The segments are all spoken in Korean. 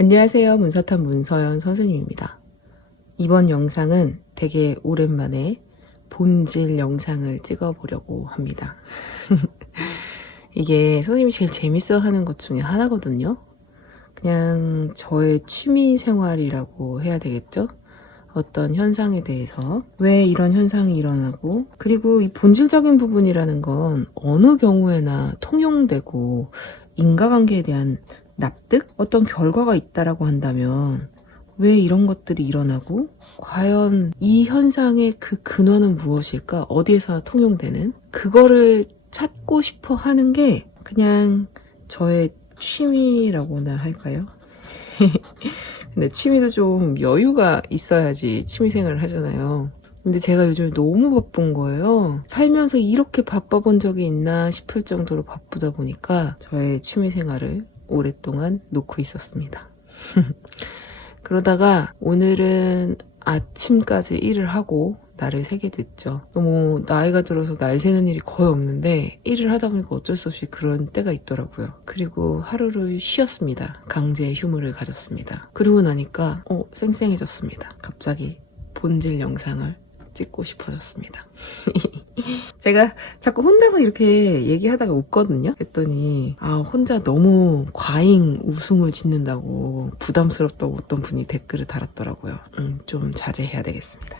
안녕하세요. 문사탄 문서연 선생님입니다. 이번 영상은 되게 오랜만에 본질 영상을 찍어보려고 합니다. 이게 선생님이 제일 재밌어 하는 것 중에 하나거든요. 그냥 저의 취미 생활이라고 해야 되겠죠? 어떤 현상에 대해서 왜 이런 현상이 일어나고, 그리고 이 본질적인 부분이라는 건 어느 경우에나 통용되고 인과관계에 대한 납득? 어떤 결과가 있다라고 한다면 왜 이런 것들이 일어나고, 과연 이 현상의 그 근원은 무엇일까? 어디에서 통용되는? 그거를 찾고 싶어 하는 게 그냥 저의 취미라고나 할까요? 근데 취미도 좀 여유가 있어야지 취미생활을 하잖아요. 근데 제가 요즘 너무 바쁜 거예요. 살면서 이렇게 바빠본 적이 있나 싶을 정도로 바쁘다 보니까 저의 취미생활을 오랫동안 놓고 있었습니다. 그러다가 오늘은 아침까지 일을 하고 날을 새게 됐죠. 너무 나이가 들어서 날 새는 일이 거의 없는데 일을 하다 보니까 어쩔 수 없이 그런 때가 있더라고요. 그리고 하루를 쉬었습니다. 강제 휴무를 가졌습니다. 그러고 나니까 쌩쌩해졌습니다. 갑자기 본질 영상을 찍고 싶어졌습니다. 제가 자꾸 혼자서 이렇게 얘기하다가 웃거든요. 했더니 혼자 너무 과잉 웃음을 짓는다고 부담스럽다고 어떤 분이 댓글을 달았더라고요. 좀 자제해야 되겠습니다.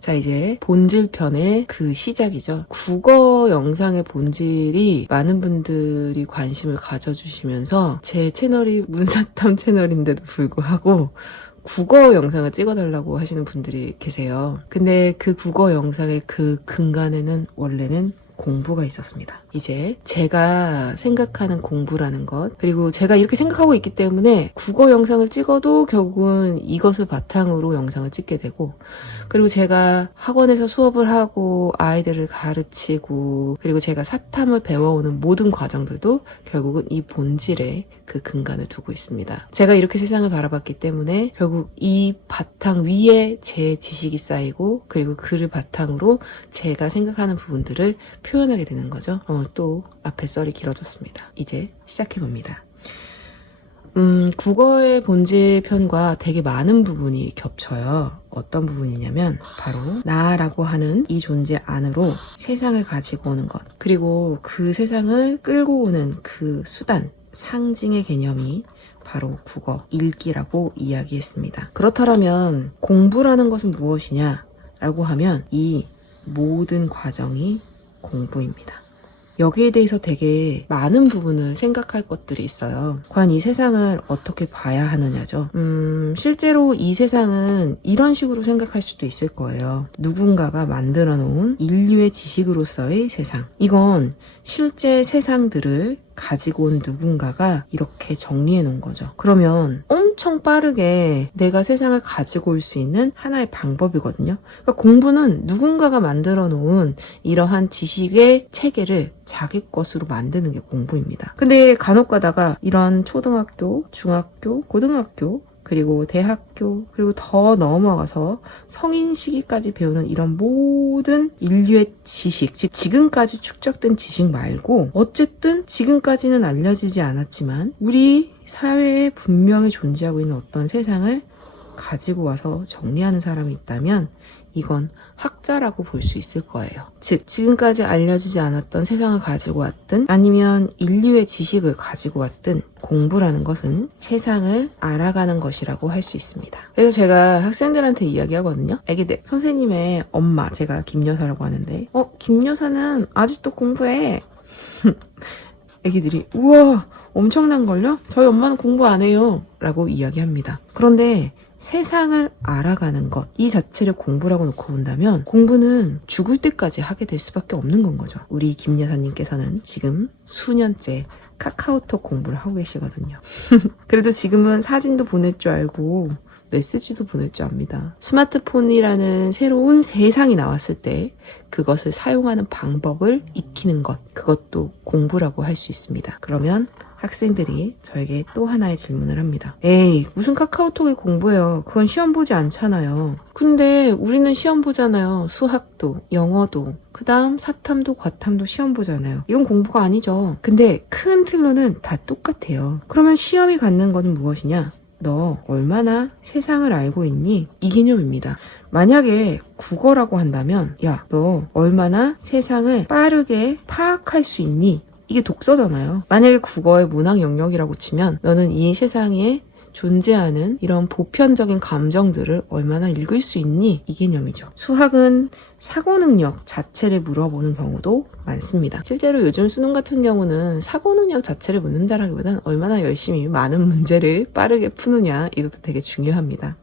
자, 이제 본질편의 그 시작이죠. 국어 영상의 본질이 많은 분들이 관심을 가져주시면서 제 채널이 문사탐 채널인데도 불구하고 국어 영상을 찍어달라고 하시는 분들이 계세요. 근데 그 국어 영상의 그 근간에는 원래는 공부가 있었습니다. 이제 제가 생각하는 공부라는 것, 그리고 제가 이렇게 생각하고 있기 때문에 국어 영상을 찍어도 결국은 이것을 바탕으로 영상을 찍게 되고, 그리고 제가 학원에서 수업을 하고 아이들을 가르치고, 그리고 제가 사탐을 배워오는 모든 과정들도 결국은 이 본질에 그 근간을 두고 있습니다. 제가 이렇게 세상을 바라봤기 때문에 결국 이 바탕 위에 제 지식이 쌓이고, 그리고 그를 바탕으로 제가 생각하는 부분들을 표현하게 되는 거죠. 또 앞에 썰이 길어졌습니다. 이제 시작해봅니다. 국어의 본질 편과 되게 많은 부분이 겹쳐요. 어떤 부분이냐면 바로 나라고 하는 이 존재 안으로 세상을 가지고 오는 것, 그리고 그 세상을 끌고 오는 그 수단, 상징의 개념이 바로 국어, 읽기라고 이야기했습니다. 그렇다면 공부라는 것은 무엇이냐 라고 하면 이 모든 과정이 공부입니다. 여기에 대해서 되게 많은 부분을 생각할 것들이 있어요. 과연 이 세상을 어떻게 봐야 하느냐죠. 실제로 이 세상은 이런 식으로 생각할 수도 있을 거예요. 누군가가 만들어 놓은 인류의 지식으로서의 세상. 이건 실제 세상들을 가지고 온 누군가가 이렇게 정리해 놓은 거죠. 그러면 엄청 빠르게 내가 세상을 가지고 올 수 있는 하나의 방법이거든요. 그러니까 공부는 누군가가 만들어 놓은 이러한 지식의 체계를 자기 것으로 만드는 게 공부입니다. 근데 간혹 가다가 이런 초등학교, 중학교, 고등학교, 그리고 대학교, 그리고 더 넘어가서 성인 시기까지 배우는 이런 모든 인류의 지식, 즉 지금까지 축적된 지식 말고 어쨌든 지금까지는 알려지지 않았지만 우리 사회에 분명히 존재하고 있는 어떤 세상을 가지고 와서 정리하는 사람이 있다면 이건 학자라고 볼 수 있을 거예요. 즉 지금까지 알려지지 않았던 세상을 가지고 왔든 아니면 인류의 지식을 가지고 왔든 공부라는 것은 세상을 알아가는 것이라고 할 수 있습니다. 그래서 제가 학생들한테 이야기하거든요. 애기들, 선생님의 엄마, 제가 김여사라고 하는데 김여사는 아직도 공부해. 애기들이 우와 엄청난걸요? 저희 엄마는 공부 안 해요 라고 이야기합니다. 그런데 세상을 알아가는 것, 이 자체를 공부라고 놓고 본다면 공부는 죽을 때까지 하게 될 수밖에 없는 건 거죠. 우리 김 여사님께서는 지금 수년째 카카오톡 공부를 하고 계시거든요. 그래도 지금은 사진도 보낼 줄 알고 메시지도 보낼 줄 압니다. 스마트폰이라는 새로운 세상이 나왔을 때 그것을 사용하는 방법을 익히는 것, 그것도 공부라고 할 수 있습니다. 그러면 학생들이 저에게 또 하나의 질문을 합니다. 에이, 무슨 카카오톡을 공부해요. 그건 시험 보지 않잖아요. 근데 우리는 시험 보잖아요. 수학도, 영어도, 그 다음 사탐도 과탐도 시험 보잖아요. 이건 공부가 아니죠. 근데 큰 틀로는 다 똑같아요. 그러면 시험이 갖는 거는 무엇이냐? 너 얼마나 세상을 알고 있니? 이 개념입니다. 만약에 국어라고 한다면 야, 너 얼마나 세상을 빠르게 파악할 수 있니? 이게 독서잖아요. 만약에 국어의 문학 영역이라고 치면 너는 이 세상에 존재하는 이런 보편적인 감정들을 얼마나 읽을 수 있니? 이 개념이죠. 수학은 사고 능력 자체를 물어보는 경우도 많습니다. 실제로 요즘 수능 같은 경우는 사고 능력 자체를 묻는다라기보다는 얼마나 열심히 많은 문제를 빠르게 푸느냐, 이것도 되게 중요합니다.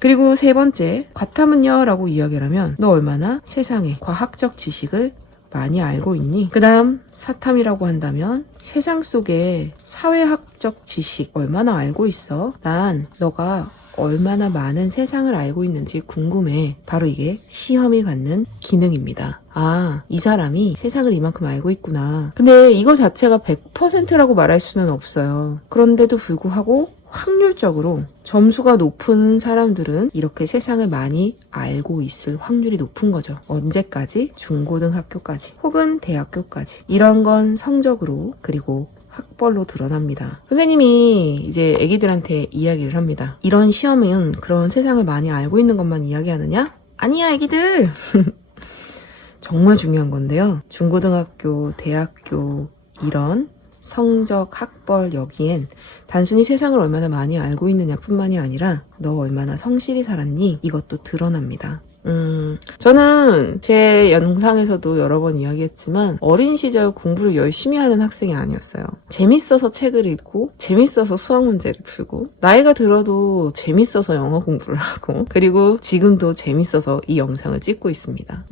그리고 세 번째, 과탐은요? 라고 이야기를 하면 너 얼마나 세상의 과학적 지식을 많이 알고 있니? 그 다음 사탐이라고 한다면 세상 속의 사회학적 지식 얼마나 알고 있어? 난 너가 얼마나 많은 세상을 알고 있는지 궁금해. 바로 이게 시험이 갖는 기능입니다. 아, 이 사람이 세상을 이만큼 알고 있구나. 근데 이거 자체가 100%라고 말할 수는 없어요. 그런데도 불구하고 확률적으로 점수가 높은 사람들은 이렇게 세상을 많이 알고 있을 확률이 높은 거죠. 언제까지? 중고등학교까지 혹은 대학교까지. 이런 건 성적으로 그리고 학벌로 드러납니다. 선생님이 이제 애기들한테 이야기를 합니다. 이런 시험은 그런 세상을 많이 알고 있는 것만 이야기하느냐? 아니야, 애기들! 정말 중요한 건데요. 중고등학교, 대학교 이런 성적, 학벌 여기엔 단순히 세상을 얼마나 많이 알고 있느냐 뿐만이 아니라 너 얼마나 성실히 살았니? 이것도 드러납니다. 저는 제 영상에서도 여러 번 이야기했지만 어린 시절 공부를 열심히 하는 학생이 아니었어요. 재밌어서 책을 읽고 재밌어서 수학 문제를 풀고 나이가 들어도 재밌어서 영어 공부를 하고 그리고 지금도 재밌어서 이 영상을 찍고 있습니다.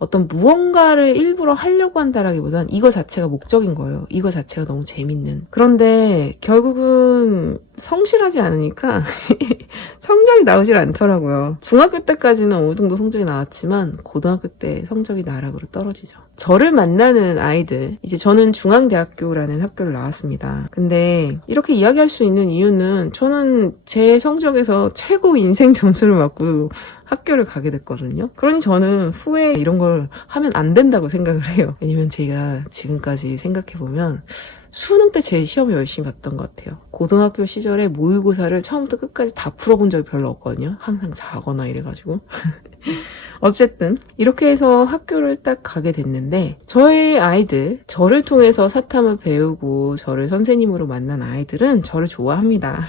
어떤 무언가를 일부러 하려고 한다라기보단 이거 자체가 목적인 거예요. 이거 자체가 너무 재밌는. 그런데 결국은 성실하지 않으니까 성적이 나오질 않더라고요. 중학교 때까지는 어느 정도 성적이 나왔지만 고등학교 때 성적이 나락으로 떨어지죠. 저를 만나는 아이들, 이제 저는 중앙대학교라는 학교를 나왔습니다. 근데 이렇게 이야기할 수 있는 이유는 저는 제 성적에서 최고 인생 점수를 받고 학교를 가게 됐거든요. 그러니 저는 후에 이런 걸 하면 안 된다고 생각을 해요. 왜냐면 제가 지금까지 생각해보면 수능 때 제일 시험을 열심히 봤던 것 같아요. 고등학교 시절에 모의고사를 처음부터 끝까지 다 풀어본 적이 별로 없거든요. 항상 자거나 이래가지고. 어쨌든 이렇게 해서 학교를 딱 가게 됐는데 저의 아이들, 저를 통해서 사탐을 배우고 저를 선생님으로 만난 아이들은 저를 좋아합니다.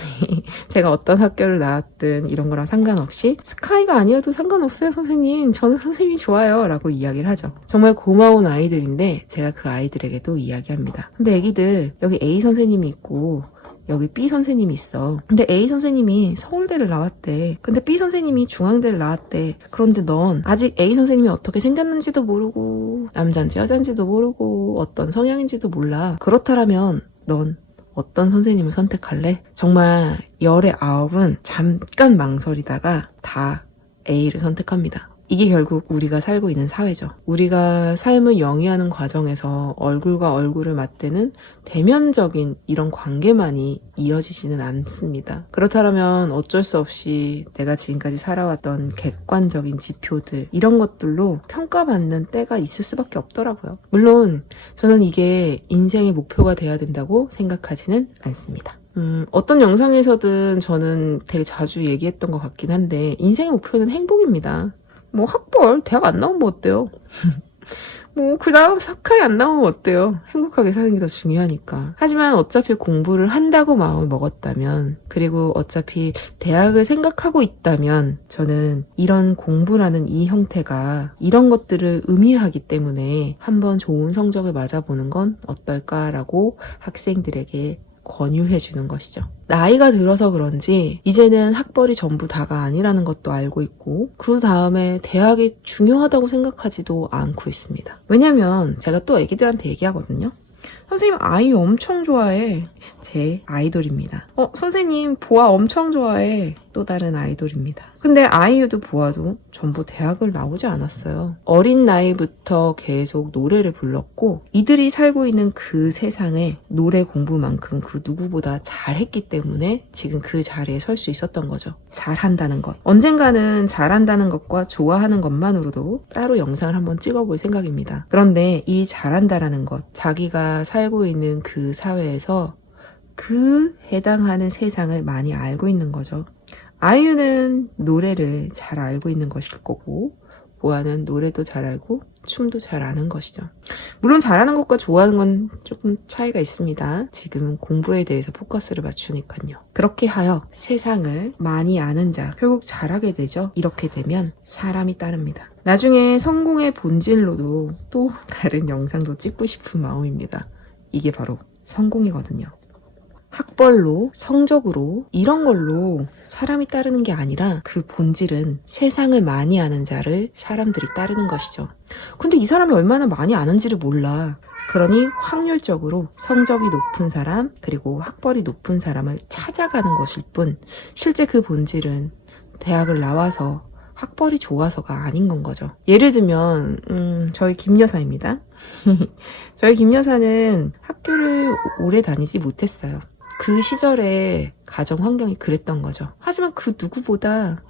제가 어떤 학교를 나왔든 이런 거랑 상관없이 스카이가 아니어도 상관없어요 선생님, 저는 선생님이 좋아요 라고 이야기를 하죠. 정말 고마운 아이들인데 제가 그 아이들에게도 이야기합니다. 근데 애기들, 여기 A 선생님이 있고 여기 B 선생님이 있어. 근데 A 선생님이 서울대를 나왔대. 근데 B 선생님이 중앙대를 나왔대. 그런데 넌 아직 A 선생님이 어떻게 생겼는지도 모르고 남잔지 여잔지도 모르고 어떤 성향인지도 몰라. 그렇다면 넌 어떤 선생님을 선택할래? 정말 열의 9은 잠깐 망설이다가 다 A를 선택합니다. 이게 결국 우리가 살고 있는 사회죠. 우리가 삶을 영위하는 과정에서 얼굴과 얼굴을 맞대는 대면적인 이런 관계만이 이어지지는 않습니다. 그렇다면 어쩔 수 없이 내가 지금까지 살아왔던 객관적인 지표들, 이런 것들로 평가받는 때가 있을 수밖에 없더라고요. 물론 저는 이게 인생의 목표가 돼야 된다고 생각하지는 않습니다. 어떤 영상에서든 저는 되게 자주 얘기했던 것 같긴 한데 인생의 목표는 행복입니다. 뭐 학벌, 대학 안 나오면 어때요? 뭐 그 다음 스카이 안 나오면 어때요? 행복하게 사는 게 더 중요하니까. 하지만 어차피 공부를 한다고 마음을 먹었다면, 그리고 어차피 대학을 생각하고 있다면 저는 이런 공부라는 이 형태가 이런 것들을 의미하기 때문에 한번 좋은 성적을 맞아보는 건 어떨까라고 학생들에게 권유해주는 것이죠. 나이가 들어서 그런지 이제는 학벌이 전부 다가 아니라는 것도 알고 있고 그 다음에 대학이 중요하다고 생각하지도 않고 있습니다. 왜냐면 제가 또 애기들한테 얘기하거든요. 선생님 아이유 엄청 좋아해. 제 아이돌입니다. 선생님 보아 엄청 좋아해. 또 다른 아이돌입니다. 근데 아이유도 보아도 전부 대학을 나오지 않았어요. 어린 나이부터 계속 노래를 불렀고 이들이 살고 있는 그 세상에 노래 공부만큼 그 누구보다 잘했기 때문에 지금 그 자리에 설 수 있었던 거죠. 잘한다는 것. 언젠가는 잘한다는 것과 좋아하는 것만으로도 따로 영상을 한번 찍어볼 생각입니다. 그런데 이 잘한다라는 것, 자기가 살고 있는 그 사회에서 그 해당하는 세상을 많이 알고 있는 거죠. 아이유는 노래를 잘 알고 있는 것일 거고, 보아는 노래도 잘 알고 춤도 잘 아는 것이죠. 물론 잘하는 것과 좋아하는 건 조금 차이가 있습니다. 지금은 공부에 대해서 포커스를 맞추니까요. 그렇게 하여 세상을 많이 아는 자, 결국 잘하게 되죠. 이렇게 되면 사람이 따릅니다. 나중에 성공의 본질로도 또 다른 영상도 찍고 싶은 마음입니다. 이게 바로 성공이거든요. 학벌로, 성적으로 이런 걸로 사람이 따르는 게 아니라 그 본질은 세상을 많이 아는 자를 사람들이 따르는 것이죠. 근데 이 사람이 얼마나 많이 아는지를 몰라. 그러니 확률적으로 성적이 높은 사람 그리고 학벌이 높은 사람을 찾아가는 것일 뿐 실제 그 본질은 대학을 나와서 학벌이 좋아서가 아닌 건 거죠. 예를 들면 저희 김 여사입니다. 저희 김 여사는 학교를 오래 다니지 못했어요. 그 시절에 가정 환경이 그랬던 거죠. 하지만 그 누구보다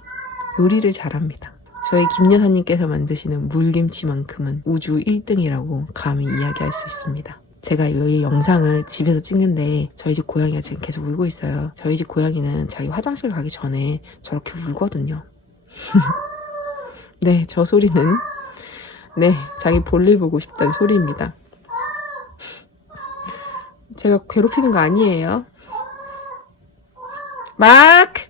요리를 잘합니다. 저희 김 여사님께서 만드시는 물김치만큼은 우주 1등이라고 감히 이야기할 수 있습니다. 제가 이 영상을 집에서 찍는데 저희 집 고양이가 지금 계속 울고 있어요. 저희 집 고양이는 자기 화장실 가기 전에 저렇게 울거든요. 네, 저 소리는 자기 볼일 보고 싶다는 소리입니다. 제가 괴롭히는 거 아니에요. 마크!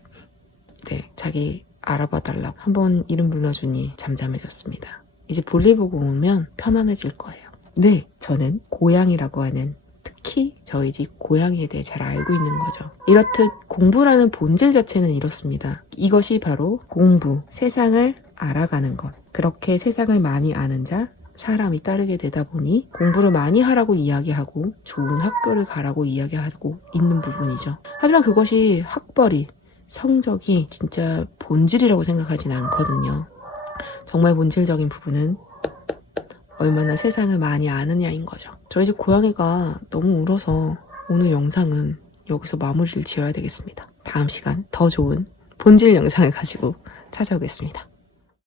네, 자기 알아봐 달라고 한번 이름 불러주니 잠잠해졌습니다. 이제 볼일 보고 오면 편안해질 거예요. 네, 저는 고양이라고 하는 특히 저희 집 고양이에 대해 잘 알고 있는 거죠. 이렇듯 공부라는 본질 자체는 이렇습니다. 이것이 바로 공부, 세상을 알아가는 것. 그렇게 세상을 많이 아는 자, 사람이 따르게 되다 보니 공부를 많이 하라고 이야기하고 좋은 학교를 가라고 이야기하고 있는 부분이죠. 하지만 그것이 학벌이, 성적이 진짜 본질이라고 생각하진 않거든요. 정말 본질적인 부분은 얼마나 세상을 많이 아느냐인 거죠. 저희 집 고양이가 너무 울어서 오늘 영상은 여기서 마무리를 지어야 되겠습니다. 다음 시간 더 좋은 본질 영상을 가지고 찾아오겠습니다.